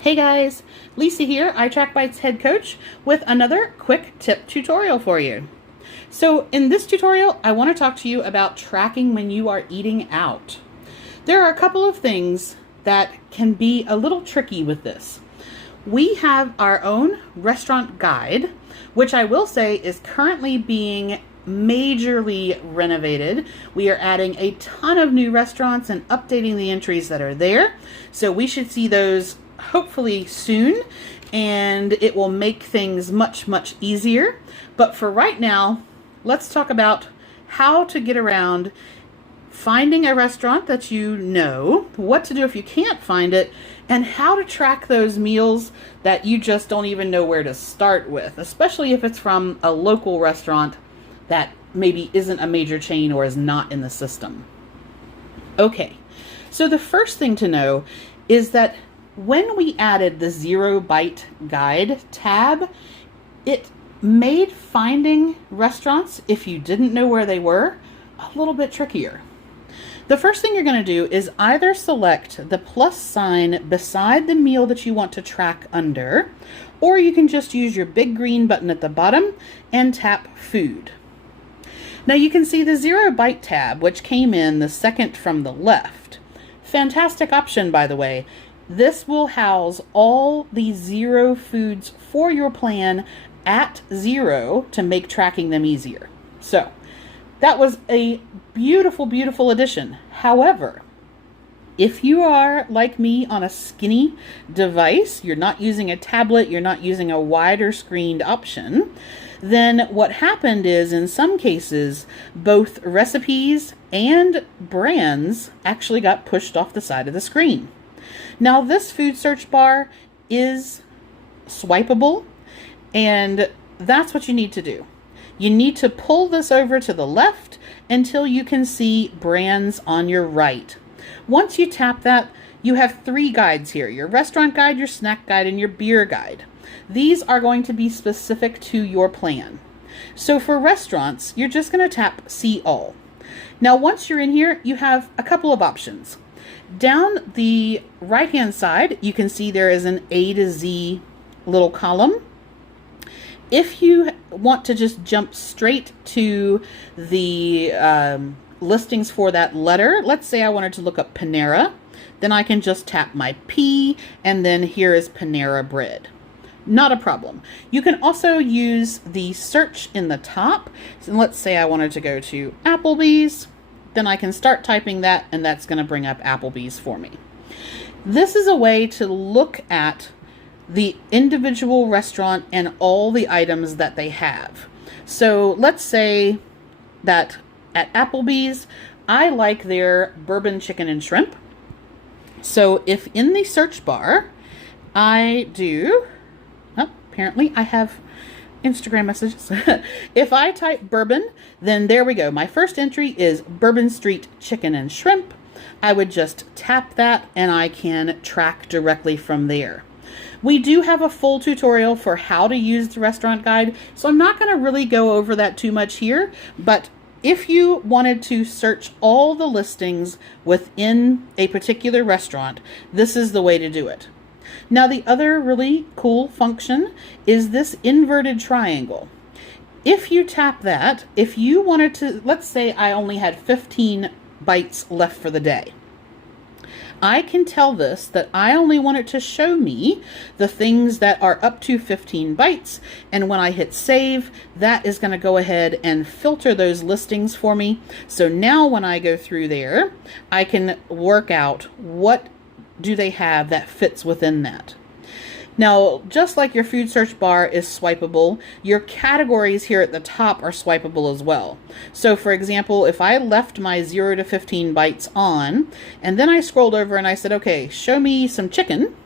Hey guys, Lisa here, ITrackBites head coach with another quick tip tutorial for you. So in this tutorial, I want to talk to you about tracking when you are eating out. There are a couple of things that can be a little tricky with this. We have our own restaurant guide, which I will say is currently being majorly renovated. We are adding a ton of new restaurants and updating the entries that are there. So we should see those hopefully soon, and it will make things much easier. But for right now, let's talk about how to get around finding a restaurant that you know, what to do if you can't find it, and how to track those meals that you just don't even know where to start with, especially if it's from a local restaurant that maybe isn't a major chain or is not in the system. Okay, so the first thing to know is that when we added the 0 bite guide tab, it made finding restaurants, if you didn't know where they were, a little bit trickier. The first thing you're going to do is either select the plus sign beside the meal that you want to track under, or you can just use your big green button at the bottom and tap food. Now you can see the 0 bite tab, which came in the second from the left. Fantastic option, by the way. This will house all the 0 foods for your plan at 0 to make tracking them easier. So that was a beautiful addition. However, if you are like me on a skinny device, you're not using a tablet, you're not using a wider screened option, then what happened is in some cases, both recipes and brands actually got pushed off the side of the screen. Now this food search bar is swipeable, and that's what you need to do. You need to pull this over to the left until you can see brands on your right. Once you tap that, you have 3 guides here: your restaurant guide, your snack guide, and your beer guide. These are going to be specific to your plan. So for restaurants, you're just going to tap See All. Now once you're in here, you have a couple of options. Down the right hand side, you can see there is an A to Z little column. If you want to just jump straight to the listings for that letter, let's say I wanted to look up Panera, then I can just tap my P, and then here is Panera Bread. Not a problem. You can also use the search in the top. So let's say I wanted to go to Applebee's, then I can start typing that, and that's going to bring up Applebee's for me. This is a way to look at the individual restaurant and all the items that they have. So let's say that at Applebee's, I like their bourbon chicken and shrimp. So if in the search bar, I do, apparently I have Instagram messages. If I type bourbon, then there we go. My first entry is Bourbon Street Chicken and Shrimp. I would just tap that and I can track directly from there. We do have a full tutorial for how to use the restaurant guide, so I'm not going to really go over that too much here, but if you wanted to search all the listings within a particular restaurant, this is the way to do it. Now the other really cool function is this inverted triangle. If you tap that, if you wanted to, let's say I only had 15 bites left for the day, I can tell this that I only want it to show me the things that are up to 15 bites, and when I hit save, that is going to go ahead and filter those listings for me. So now when I go through there, I can work out what do they have that fits within that. Now, just like your food search bar is swipeable, your categories here at the top are swipeable as well. So for example, if I left my 0 to 15 bites on, and then I scrolled over and I said, okay, show me some chicken,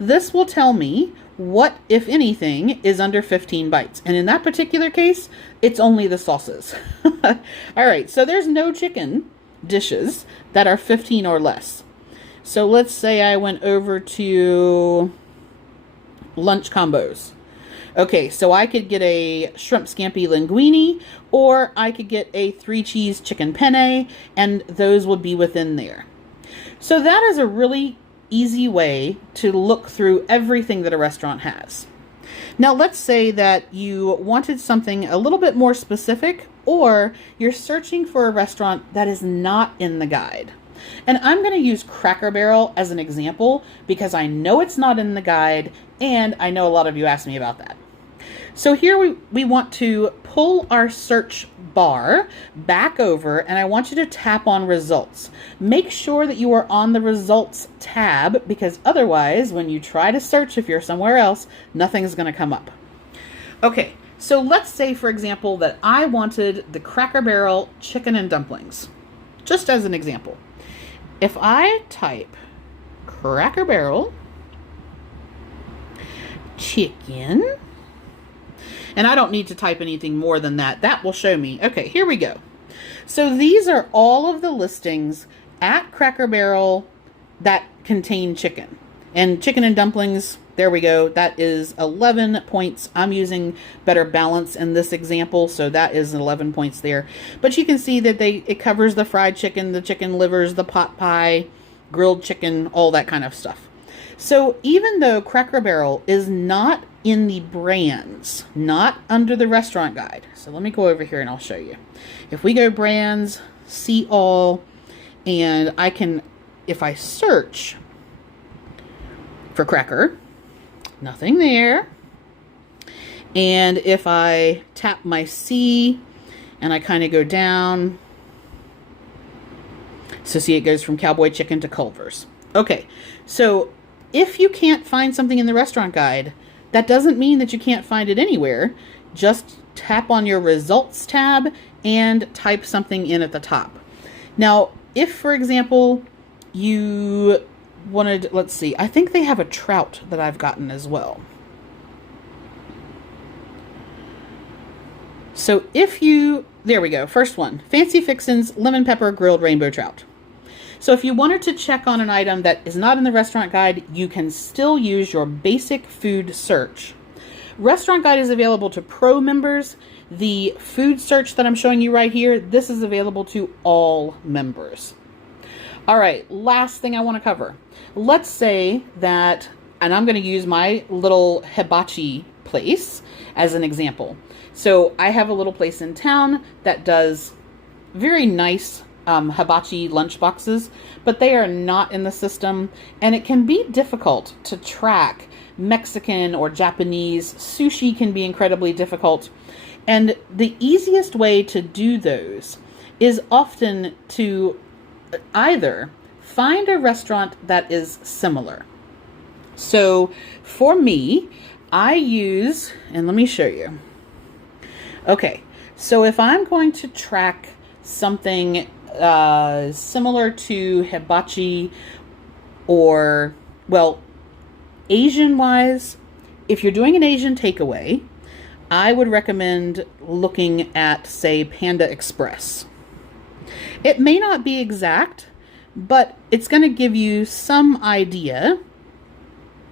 this will tell me what, if anything, is under 15 bites. And in that particular case, it's only the sauces. All right, so there's no chicken dishes that are 15 or less. So let's say I went over to lunch combos. Okay, so I could get a shrimp scampi linguine, or I could get a 3 cheese chicken penne, and those would be within there. So that is a really easy way to look through everything that a restaurant has. Now, let's say that you wanted something a little bit more specific, or you're searching for a restaurant that is not in the guide. And I'm going to use Cracker Barrel as an example because I know it's not in the guide, and I know a lot of you asked me about that. So here we want to pull our search bar back over, and I want you to tap on results. Make sure that you are on the results tab, because otherwise when you try to search if you're somewhere else, nothing's going to come up. Okay, so let's say, for example, that I wanted the Cracker Barrel chicken and dumplings, just as an example. If I type Cracker Barrel chicken, and I don't need to type anything more than that. That will show me. Okay, here we go. So these are all of the listings at Cracker Barrel that contain chicken. And chicken and dumplings, there we go. That is 11 points. I'm using Better Balance in this example, so that is 11 points there. But you can see that it covers the fried chicken, the chicken livers, the pot pie, grilled chicken, all that kind of stuff. So even though Cracker Barrel is not in the brands, not under the restaurant guide. So let me go over here and I'll show you. If we go brands, see all, and I can, if I search for Cracker, nothing there. And if I tap my C and I kind of go down, so see, it goes from Cowboy Chicken to Culver's. Okay, so if you can't find something in the restaurant guide, that doesn't mean that you can't find it anywhere. Just tap on your results tab and type something in at the top. Now, if, for example, you wanted, let's see, I think they have a trout that I've gotten as well. So if you, there we go, first one, Fancy Fixin's Lemon Pepper Grilled Rainbow Trout. So if you wanted to check on an item that is not in the restaurant guide, you can still use your basic food search. Restaurant guide is available to pro members. The food search that I'm showing you right here, this is available to all members. All right, last thing I want to cover. Let's say that, and I'm going to use my little hibachi place as an example. So I have a little place in town that does very nice hibachi lunch boxes, but they are not in the system, and it can be difficult to track Mexican or Japanese. Sushi can be incredibly difficult, and the easiest way to do those is often to either find a restaurant that is similar. So for me, I use, and let me show you. Okay, so if I'm going to track something similar to hibachi, or, well, Asian wise, if you're doing an Asian takeaway, I would recommend looking at, say, Panda Express. It may not be exact, but it's going to give you some idea.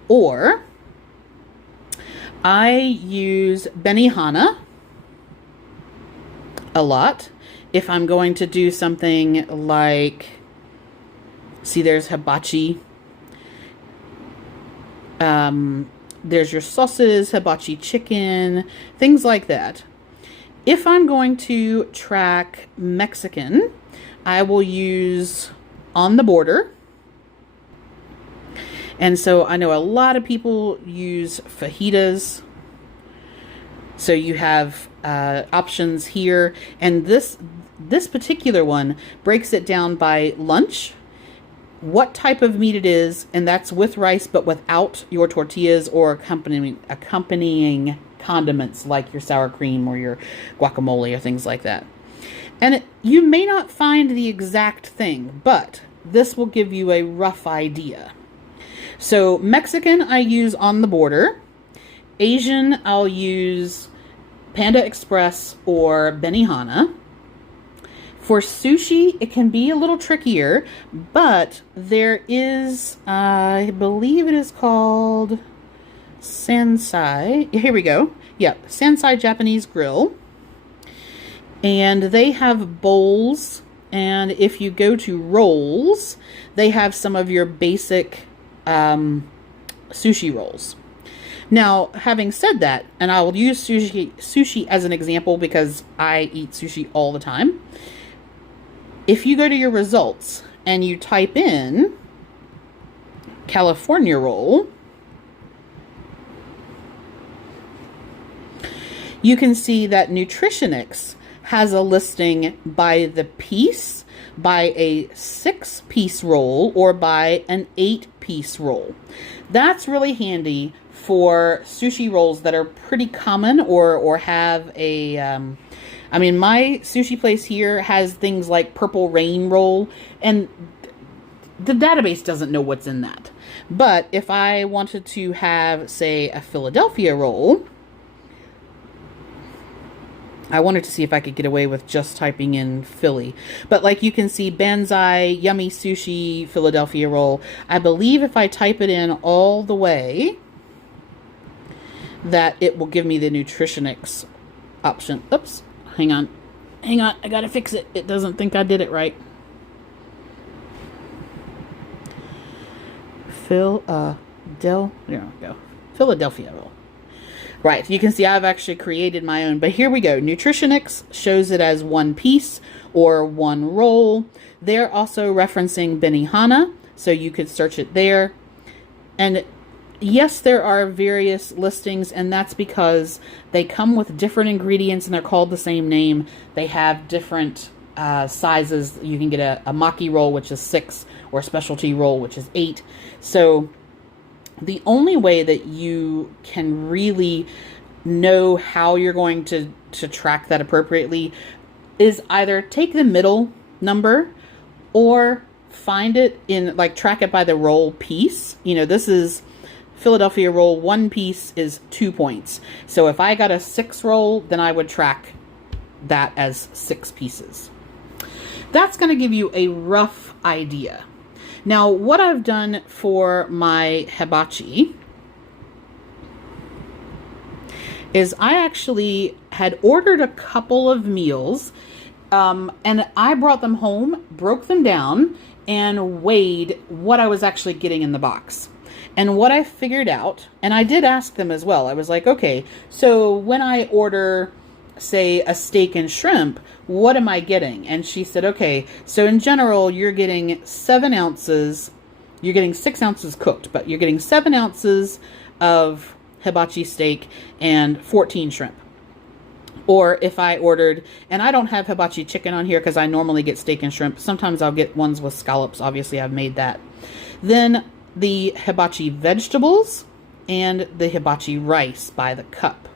Or I use Benihana a lot if I'm going to do something like, see, there's hibachi. There's your sauces, hibachi chicken, things like that. If I'm going to track Mexican, I will use On the Border. And so I know a lot of people use fajitas. So you have options here. And this particular one breaks it down by lunch, what type of meat it is, and that's with rice but without your tortillas or accompanying condiments like your sour cream or your guacamole or things like that. And you may not find the exact thing, but this will give you a rough idea. So Mexican, I use On the Border. Asian, I'll use Panda Express or Benihana. For sushi, it can be a little trickier, but there is, I believe it is called Sansai. Here we go. Yep, Sansai Japanese Grill. And they have bowls, and if you go to rolls, they have some of your basic sushi rolls. Now, having said that, and I will use sushi as an example because I eat sushi all the time. If you go to your results and you type in California roll, you can see that Nutritionix has a listing by the piece, by a 6-piece roll, or by an 8-piece roll. That's really handy for sushi rolls that are pretty common or have a, I mean, my sushi place here has things like Purple Rain roll, and the database doesn't know what's in that. But if I wanted to have, say, a Philadelphia roll, I wanted to see if I could get away with just typing in Philly. But like you can see, Banzai, Yummy Sushi, Philadelphia roll. I believe if I type it in all the way, that it will give me the Nutritionix option. Oops, hang on. I gotta fix it. It doesn't think I did it right. There we go. Philadelphia roll. Right, you can see I've actually created my own, but here we go. Nutritionix shows it as 1 piece or 1 roll. They're also referencing Benihana, so you could search it there. And yes, there are various listings, and that's because they come with different ingredients and they're called the same name. They have different sizes. You can get a maki roll, which is 6, or a specialty roll, which is 8. So the only way that you can really know how you're going to track that appropriately is either take the middle number or find it in, like, track it by the roll piece. You know, this is Philadelphia roll, 1 piece is 2 points. So if I got a 6 roll, then I would track that as 6 pieces. That's going to give you a rough idea. Now, what I've done for my hibachi is I actually had ordered a couple of meals, and I brought them home, broke them down, and weighed what I was actually getting in the box. And what I figured out, and I did ask them as well, I was like, okay, so when I order, say, a steak and shrimp, what am I getting? And she said, okay, so in general, you're getting 7 ounces, you're getting 6 ounces cooked, but you're getting 7 ounces of hibachi steak and 14 shrimp. Or if I ordered, and I don't have hibachi chicken on here because I normally get steak and shrimp. Sometimes I'll get ones with scallops. Obviously, I've made that. Then the hibachi vegetables and the hibachi rice by the cup.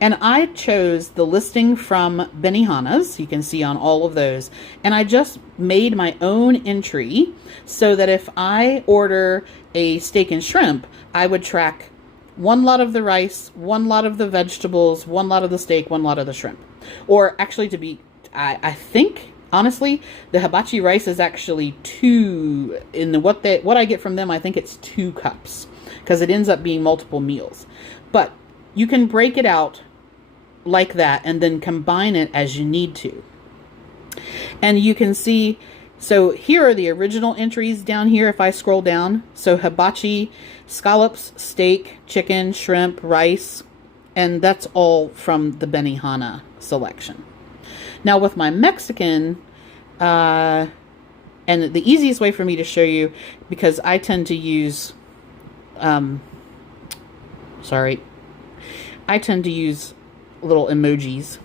And I chose the listing from Benihana's, you can see on all of those, and I just made my own entry so that if I order a steak and shrimp, I would track 1 lot of the rice, 1 lot of the vegetables, 1 lot of the steak, 1 lot of the shrimp. Or actually, I think, honestly, the hibachi rice is actually 2, in what I get from them, I think it's 2 cups, because it ends up being multiple meals. But you can break it out like that and then combine it as you need to. And you can see, so here are the original entries down here if I scroll down. So hibachi, scallops, steak, chicken, shrimp, rice, and that's all from the Benihana selection. Now with my Mexican, and the easiest way for me to show you, because I tend to use, I tend to use little emojis,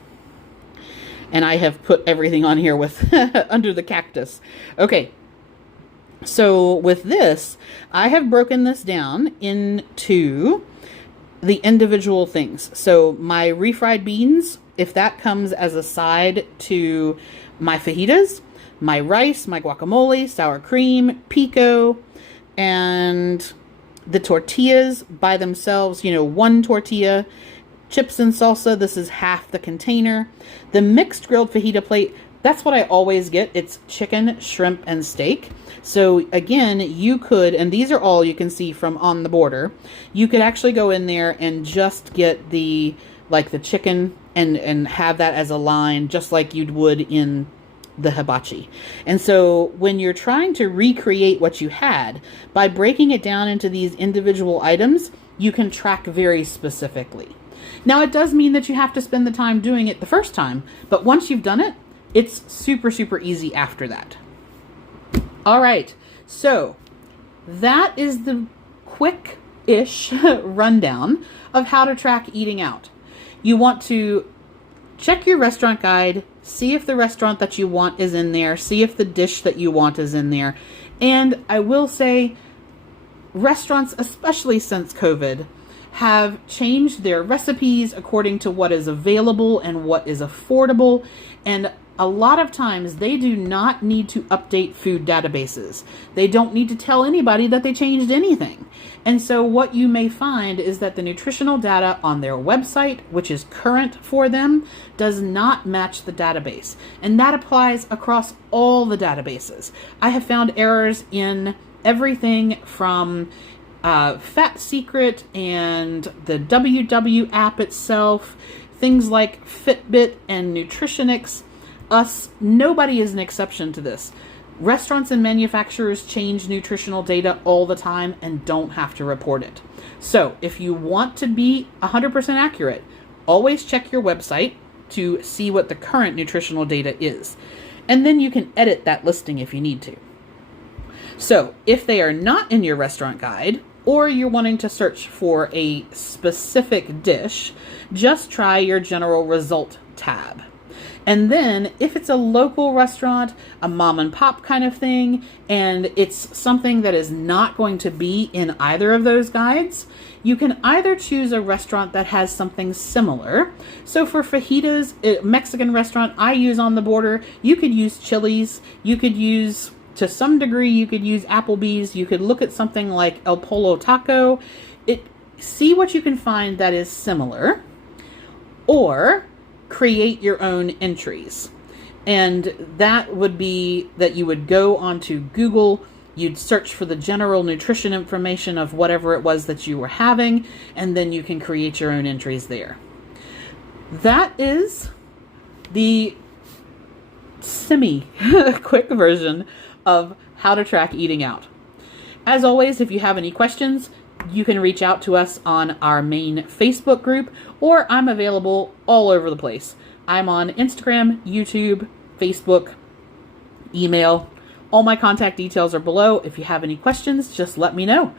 and I have put everything on here with under the cactus. Okay, so with this, I have broken this down into the individual things. So my refried beans, if that comes as a side to my fajitas, my rice, my guacamole, sour cream, pico, and the tortillas by themselves, 1 tortilla, chips and salsa, this is half the container. The mixed grilled fajita plate, that's what I always get. It's chicken, shrimp, and steak. So again, you could, and these are all you can see from on the border, you could actually go in there and just get the chicken and have that as a line, just like you would in the hibachi. And so when you're trying to recreate what you had, by breaking it down into these individual items, you can track very specifically. Now, it does mean that you have to spend the time doing it the first time, but once you've done it, it's super, super easy after that. All right, so that is the quick-ish rundown of how to track eating out. You want to check your restaurant guide, see if the restaurant that you want is in there, see if the dish that you want is in there. And I will say, restaurants, especially since COVID, have changed their recipes according to what is available and what is affordable. And a lot of times they do not need to update food databases. They don't need to tell anybody that they changed anything. And so what you may find is that the nutritional data on their website, which is current for them, does not match the database. And that applies across all the databases. I have found errors in everything from Fat Secret and the WW app itself, things like Fitbit and Nutritionix. Nobody is an exception to this. Restaurants and manufacturers change nutritional data all the time and don't have to report it. So if you want to be 100% accurate, always check your website to see what the current nutritional data is. And then you can edit that listing if you need to. So if they are not in your restaurant guide, or you're wanting to search for a specific dish, just try your general result tab. And then if it's a local restaurant, a mom and pop kind of thing, and it's something that is not going to be in either of those guides, you can either choose a restaurant that has something similar. So for fajitas, a Mexican restaurant I use on the border, you could use Chili's, you could use, to some degree, you could use Applebee's, you could look at something like El Polo Taco, see what you can find that is similar, or create your own entries. And that would be that you would go onto Google, you'd search for the general nutrition information of whatever it was that you were having, and then you can create your own entries there. That is the semi-quick version of how to track eating out. As always, if you have any questions, you can reach out to us on our main Facebook group, or I'm available all over the place. I'm on Instagram, YouTube, Facebook, email. All my contact details are below. If you have any questions, just let me know.